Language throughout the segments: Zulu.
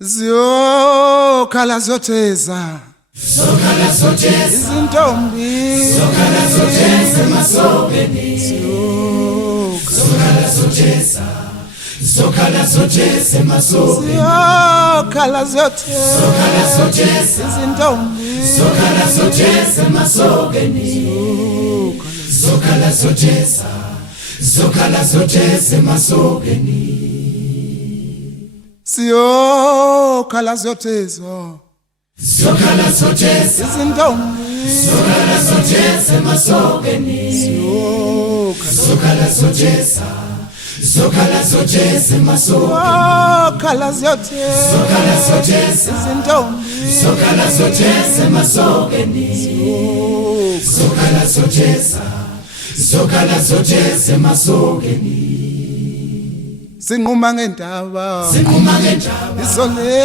Ziyokhala zotheza Zokhala zotheza izintombi Zokhala zotheza emasobeni Zokhala zotheza Zokhala zotheza emasobeni Ziyokhala zotheza izintombi Zokhala zotheza emasobeni Zokhala zotheza Zokhala zotheza emasobeni Ziyokhala zotheza Zokhala zotheza izintombi Zokhala zotheza emasobeni Zokhala zotheza Zokhala zotheza emasobeni Ziyokhala zotheza Zokhala zotheza izintombi Zokhala zotheza emasobeni Zokhala zotheza Zokhala zotheza emasobeni Sinquma ngendaba Sinquma ngendaba Izole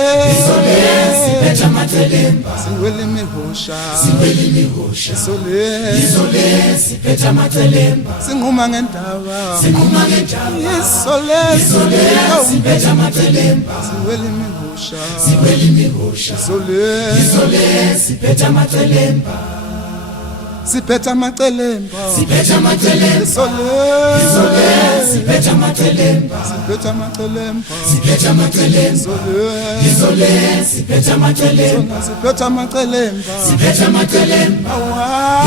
siphetha amathelemba siwele imihosha Izole siphetha amathelemba Sinquma ngendaba Sinquma ngendaba Izole siphetha amathelemba siwele imihosha Izole siphetha amathelemba Siphetha amacelemba Siphetha amathelemba Izole siphetha amathelemba Siphetha amacelemba Siphetha amathelemba Izole siphetha amathelemba Siphetha amacelemba Siphetha amathelemba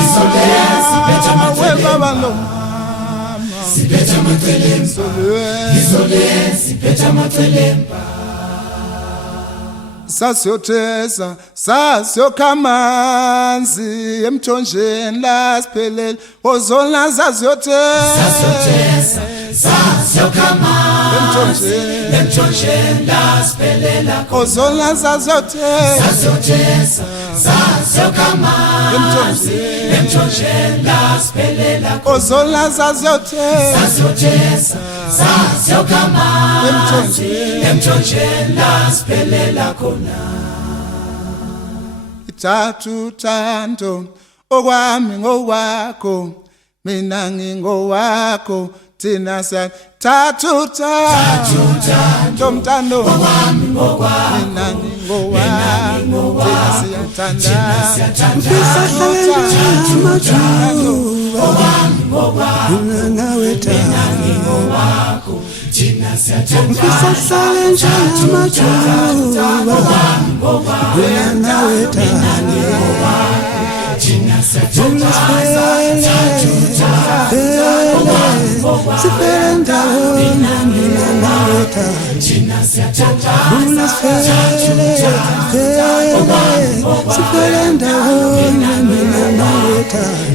Izole siphetha amathelemba Baba lo mama Siphetha amathelemba Izole siphetha amathelemba Sasiyotheza sasiyokhamanzi emthonjeni la siphelele ozona sasiyotheza Sasiyokhamanzi emthonjeni la siphelela ozona sasiyotheza Sasiyokhamanzi emthonjeni la siphelela ozona sasiyotheza Sasiyokhamanzi emthonjeni la siphelela khona Thathu thando okwami ngowakho mina ngingowakho thina sathathu thando mthando okwami ngokwami mina ngingowakho thina siyathanda okwami ngokwami nawe ngowakho thina siyathanda Mfisahlale njalo majuba nawe thina siyathanda sifele ndawonye mina nawe thina siyathanda sifele ndawonye mina nawe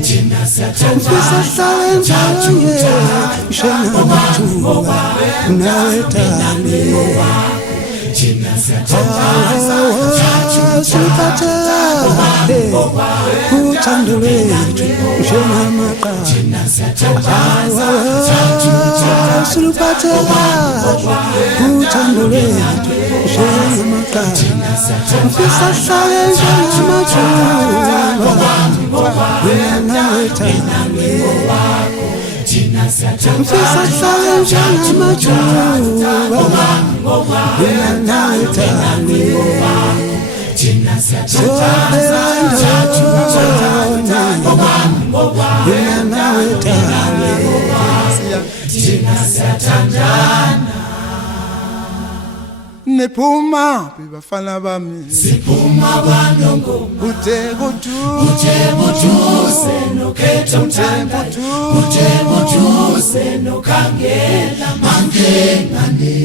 thina siyathanda Mfisahlale njalo shena majuba nawe thina siyathanda Siphatha uthando lwethu njengamaqanda thina siyathanda Siphatha uthando lwethu njengamaqanda Mfisahlale njengamajuba nawe thina siyathanda Mfisahlale njengamajuba nawe thina siyathandana Nephuma bafana bami siphuma banongoma uthe buduze nokhetha umthanda uthe buduze nokhangela mangengane